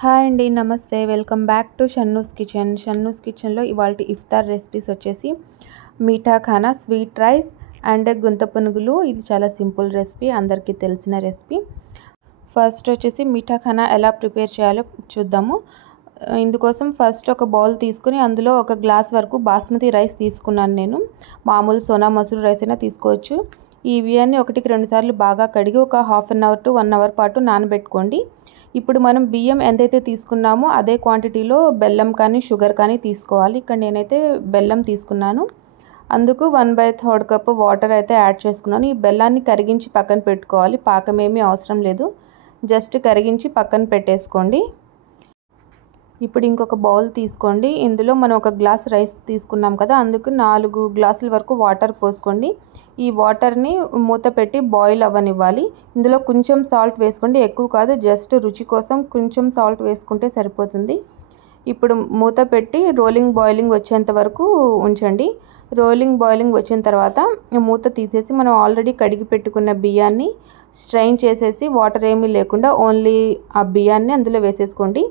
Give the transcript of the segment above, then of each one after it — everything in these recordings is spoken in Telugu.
హాయ్ అండి, నమస్తే. Welcome back to Shannu's kitchen. Shannu's కిచెన్లో ఇవాళ ఇఫ్తార్ రెసిపీస్ వచ్చేసి మీఠా ఖానా, స్వీట్ రైస్ అండ్ గుంత పునుగులు. ఇది చాలా సింపుల్ రెసిపీ, అందరికీ తెలిసిన రెసిపీ. ఫస్ట్ వచ్చేసి మీఠా ఖానా ఎలా ప్రిపేర్ చేయాలో చూద్దాము. ఇందుకోసం ఫస్ట్ ఒక బౌల్ తీసుకుని అందులో ఒక గ్లాస్ వరకు బాస్మతి రైస్ తీసుకున్నాను. నేను మామూలు సోనా మసూర్ రైస్ అయినా తీసుకోవచ్చు. ఈ బియ్యాన్ని 1-2 సార్లు బాగా కడిగి ఒక half an hour to 1 hour పాటు నానబెట్టుకోండి. ఇప్పుడు మనం బియ్యం ఎంతైతే తీసుకున్నామో అదే క్వాంటిటీలో బెల్లం కానీ షుగర్ కానీ తీసుకోవాలి. ఇక్కడ నేనైతే బెల్లం తీసుకున్నాను. అందుకు 1/3 కప్ వాటర్ అయితే యాడ్ చేసుకున్నాను. ఈ బెల్లాన్ని కరిగించి పక్కన పెట్టుకోవాలి. పాకం ఏమీ అవసరం లేదు, జస్ట్ కరిగించి పక్కన పెట్టేసుకోండి. ఇప్పుడు ఇంకొక బౌల్ తీసుకోండి. ఇందులో మనం ఒక గ్లాస్ రైస్ తీసుకున్నాం కదా, అందుకు 4 గ్లాసుల వరకు వాటర్ పోసుకోండి. ఈ వాటర్ని మూత పెట్టి బాయిల్ అవ్వనివ్వాలి. ఇందులో కొంచెం సాల్ట్ వేసుకోండి, ఎక్కువ కాదు, జస్ట్ రుచి కోసం కొంచెం సాల్ట్ వేసుకుంటే సరిపోతుంది. ఇప్పుడు మూత పెట్టి రోలింగ్ బాయిలింగ్ వచ్చేంత వరకు ఉంచండి. రోలింగ్ బాయిలింగ్ వచ్చిన తర్వాత మూత తీసేసి మనం ఆల్రెడీ కడిగి పెట్టుకున్న బియ్యాన్ని స్ట్రెయిన్ చేసేసి వాటర్ ఏమీ లేకుండా ఓన్లీ ఆ బియ్యాన్ని అందులో వేసేసుకోండి.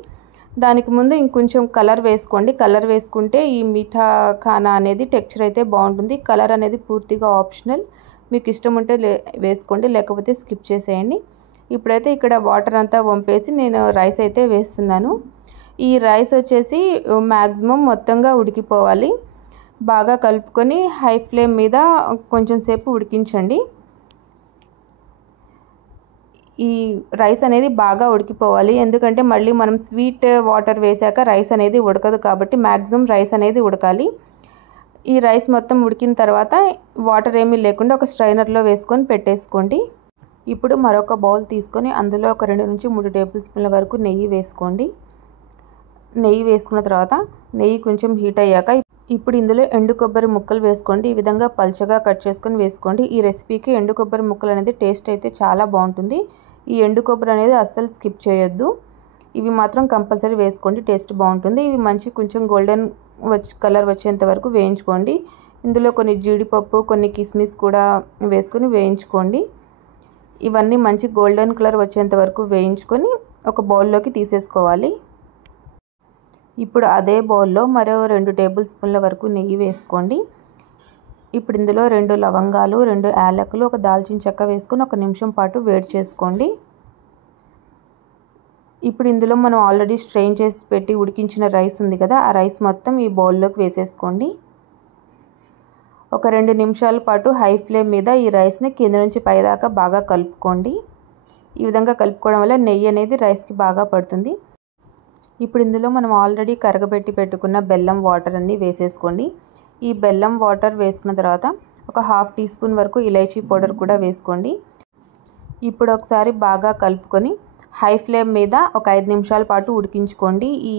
దానికి ముందు ఇంకొంచెం కలర్ వేసుకోండి. కలర్ వేసుకుంటే ఈ మీఠా ఖానా అనేది టెక్స్చర్ అయితే బాగుంటుంది. కలర్ అనేది పూర్తిగా ఆప్షనల్, మీకు ఇష్టం ఉంటే వేసుకోండి, లేకపోతే స్కిప్ చేసేయండి. ఇప్పుడైతే ఇక్కడ వాటర్ అంతా వంపేసి నేను రైస్ అయితే వేస్తున్నాను. ఈ రైస్ వచ్చేసి మ్యాక్సిమం మొత్తంగా ఉడికిపోవాలి. బాగా కలుపుకొని హై ఫ్లేమ్ మీద కొంచెం సేపు ఉడికించండి. ఈ రైస్ అనేది బాగా ఉడికిపోవాలి, ఎందుకంటే మళ్ళీ మనం స్వీట్ వాటర్ వేసాక రైస్ అనేది ఉడకదు, కాబట్టి మ్యాక్సిమం రైస్ అనేది ఉడకాలి. ఈ రైస్ మొత్తం ఉడికిన తర్వాత వాటర్ ఏమీ లేకుండా ఒక స్ట్రైనర్లో వేసుకొని పెట్టేసుకోండి. ఇప్పుడు మరొక బౌల్ తీసుకొని అందులో ఒక 2-3 టేబుల్ స్పూన్ల వరకు నెయ్యి వేసుకోండి. నెయ్యి వేసుకున్న తర్వాత నెయ్యి కొంచెం హీట్ అయ్యాక ఇప్పుడు ఇందులో ఎండు కొబ్బరి ముక్కలు వేసుకోండి. ఈ విధంగా పల్చగా కట్ చేసుకొని వేసుకోండి. ఈ రెసిపీకి ఎండు కొబ్బరి ముక్కలు అనేది టేస్ట్ అయితే చాలా బాగుంటుంది. ఈ ఎండు కొబ్బరి అనేది అస్సలు స్కిప్ చేయొద్దు, ఇవి మాత్రం కంపల్సరీ వేసుకోండి, టేస్ట్ బాగుంటుంది. ఇవి మంచి కొంచెం గోల్డెన్ కలర్ వచ్చేంత వరకు వేయించుకోండి. ఇందులో కొన్ని జీడిపప్పు, కొన్ని కిస్మిస్ కూడా వేసుకొని వేయించుకోండి. ఇవన్నీ మంచి గోల్డెన్ కలర్ వచ్చేంత వరకు వేయించుకొని ఒక బౌల్లోకి తీసేసుకోవాలి. ఇప్పుడు అదే బౌల్లో మరో 2 టేబుల్ స్పూన్ల వరకు నెయ్యి వేసుకోండి. ఇప్పుడు ఇందులో 2 లవంగాలు, 2 యాలకులు, ఒక దాల్చిన చెక్క వేసుకొని 1 నిమిషం పాటు వేడి చేసుకోండి. ఇప్పుడు ఇందులో మనం ఆల్రెడీ స్ట్రెయిన్ చేసి పెట్టి ఉడికించిన రైస్ ఉంది కదా, ఆ రైస్ మొత్తం ఈ బౌల్లోకి వేసేసుకోండి. ఒక 2 నిమిషాల పాటు హై ఫ్లేమ్ మీద ఈ రైస్ని కింద నుంచి పైదాకా బాగా కలుపుకోండి. ఈ విధంగా కలుపుకోవడం వల్ల నెయ్యి అనేది రైస్కి బాగా పడుతుంది. ఇప్పుడు ఇందులో మనం ఆల్రెడీ కరగబెట్టి పెట్టుకున్న బెల్లం వాటర్ అన్నీ వేసేసుకోండి. ఈ బెల్లం వాటర్ వేసుకున్న తర్వాత ఒక 1/2 టీ స్పూన్ వరకు ఇలైచీ పౌడర్ కూడా వేసుకోండి. ఇప్పుడు ఒకసారి బాగా కలుపుకొని హై ఫ్లేమ్ మీద ఒక 5 నిమిషాల పాటు ఉడికించుకోండి. ఈ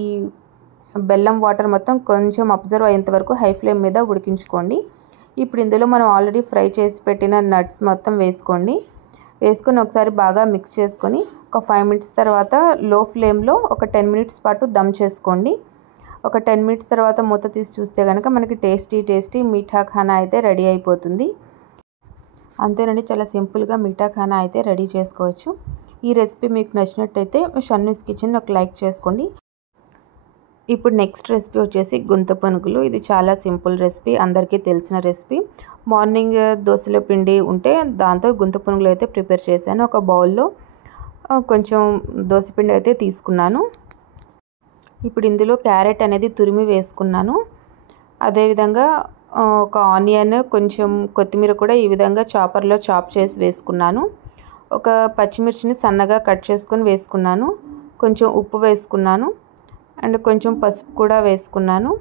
బెల్లం వాటర్ మొత్తం కొంచెం అబ్జర్వ్ అయ్యేంత వరకు హై ఫ్లేమ్ మీద ఉడికించుకోండి. ఇప్పుడు ఇందులో మనం ఆల్రెడీ ఫ్రై చేసి పెట్టిన నట్స్ మొత్తం వేసుకోండి. వేసుకొని ఒకసారి బాగా మిక్స్ చేసుకొని ఒక 5 మినిట్స్ తర్వాత లో ఫ్లేమ్లో ఒక 10 మినిట్స్ పాటు దమ్ చేసుకోండి. ఒక 10 మినిట్స్ తర్వాత మూత తీసి చూస్తే కనుక మనకి టేస్టీ మీఠా ఖానా అయితే రెడీ అయిపోతుంది. అంతేనండి, చాలా సింపుల్గా మీఠా ఖానా అయితే రెడీ చేసుకోవచ్చు. ఈ రెసిపీ మీకు నచ్చినట్టయితే షన్నూస్ కిచెన్ ఒక లైక్ చేసుకోండి. ఇప్పుడు నెక్స్ట్ రెసిపీ వచ్చేసి గుంత పునుగులు. ఇది చాలా సింపుల్ రెసిపీ, అందరికీ తెలిసిన రెసిపీ. మార్నింగ్ దోశల పిండి ఉంటే దాంతో గుంత పునుగులు అయితే ప్రిపేర్ చేశాను. ఒక బౌల్లో కొంచెం దోశపిండి అయితే తీసుకున్నాను. ఇప్పుడు ఇందులో క్యారెట్ అనేది తురిమి వేసుకున్నాను. అదేవిధంగా ఒక ఆనియన్, కొంచెం కొత్తిమీర కూడా ఈ విధంగా చాపర్లో చాప్ చేసి వేసుకున్నాను. ఒక పచ్చిమిర్చిని సన్నగా కట్ చేసుకొని వేసుకున్నాను. కొంచెం ఉప్పు వేసుకున్నాను అండ్ కొంచెం పసుపు కూడా వేసుకున్నాను.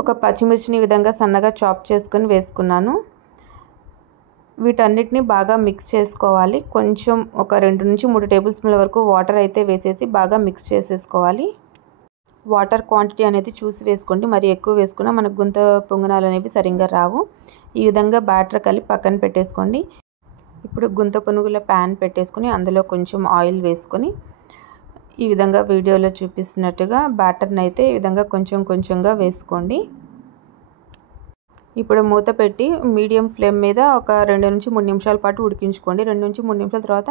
ఒక పచ్చిమిర్చిని ఈ విధంగా సన్నగా చాప్ చేసుకొని వేసుకున్నాను. వీటన్నిటిని బాగా మిక్స్ చేసుకోవాలి. కొంచెం ఒక 2-3 టేబుల్ స్పూన్ల వరకు వాటర్ అయితే వేసేసి బాగా మిక్స్ చేసేసుకోవాలి. వాటర్ క్వాంటిటీ అనేది చూసి వేసుకోండి, మరి ఎక్కువ వేసుకున్నా మనకు గుంత పొంగనాలు అనేవి సరిగ్గా రావు. ఈ విధంగా బ్యాటర్ కలిపి పక్కన పెట్టేసుకోండి. ఇప్పుడు గుంత పునుగుల ప్యాన్ పెట్టేసుకొని అందులో కొంచెం ఆయిల్ వేసుకొని ఈ విధంగా వీడియోలో చూపిస్తున్నట్టుగా బ్యాటర్ని అయితే ఈ విధంగా కొంచెంగా వేసుకోండి. ఇప్పుడు మూత పెట్టి మీడియం ఫ్లేమ్ మీద ఒక 2-3 నిమిషాల పాటు ఉడికించుకోండి. 2-3 నిమిషాల తర్వాత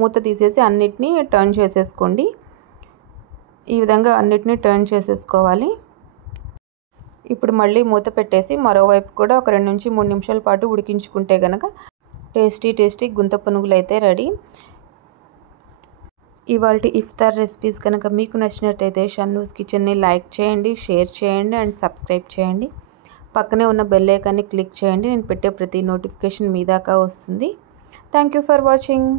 మూత తీసేసి అన్నిటినీ టర్న్ చేసేసుకోండి. ఈ విధంగా అన్నిటినీ టర్న్ చేసేసుకోవాలి. ఇప్పుడు మళ్ళీ మూత పెట్టేసి మరోవైపు కూడా ఒక 2 నుంచి 3 నిమిషాల పాటు ఉడికించుకుంటే కనుక టేస్టీ గుంత పునుగులు అయితే రెడీ. ఇవాల్టి ఇఫ్తార్ రెసిపీస్ కనుక మీకు నచ్చినట్టయితే షన్నూస్ కిచెన్ని లైక్ చేయండి, షేర్ చేయండి అండ్ సబ్స్క్రైబ్ చేయండి. పక్కనే ఉన్న బెల్ ఐకాన్ని క్లిక్ చేయండి. నేను పెట్టే ప్రతి నోటిఫికేషన్ మీ దాకా వస్తుంది. Thank you for watching.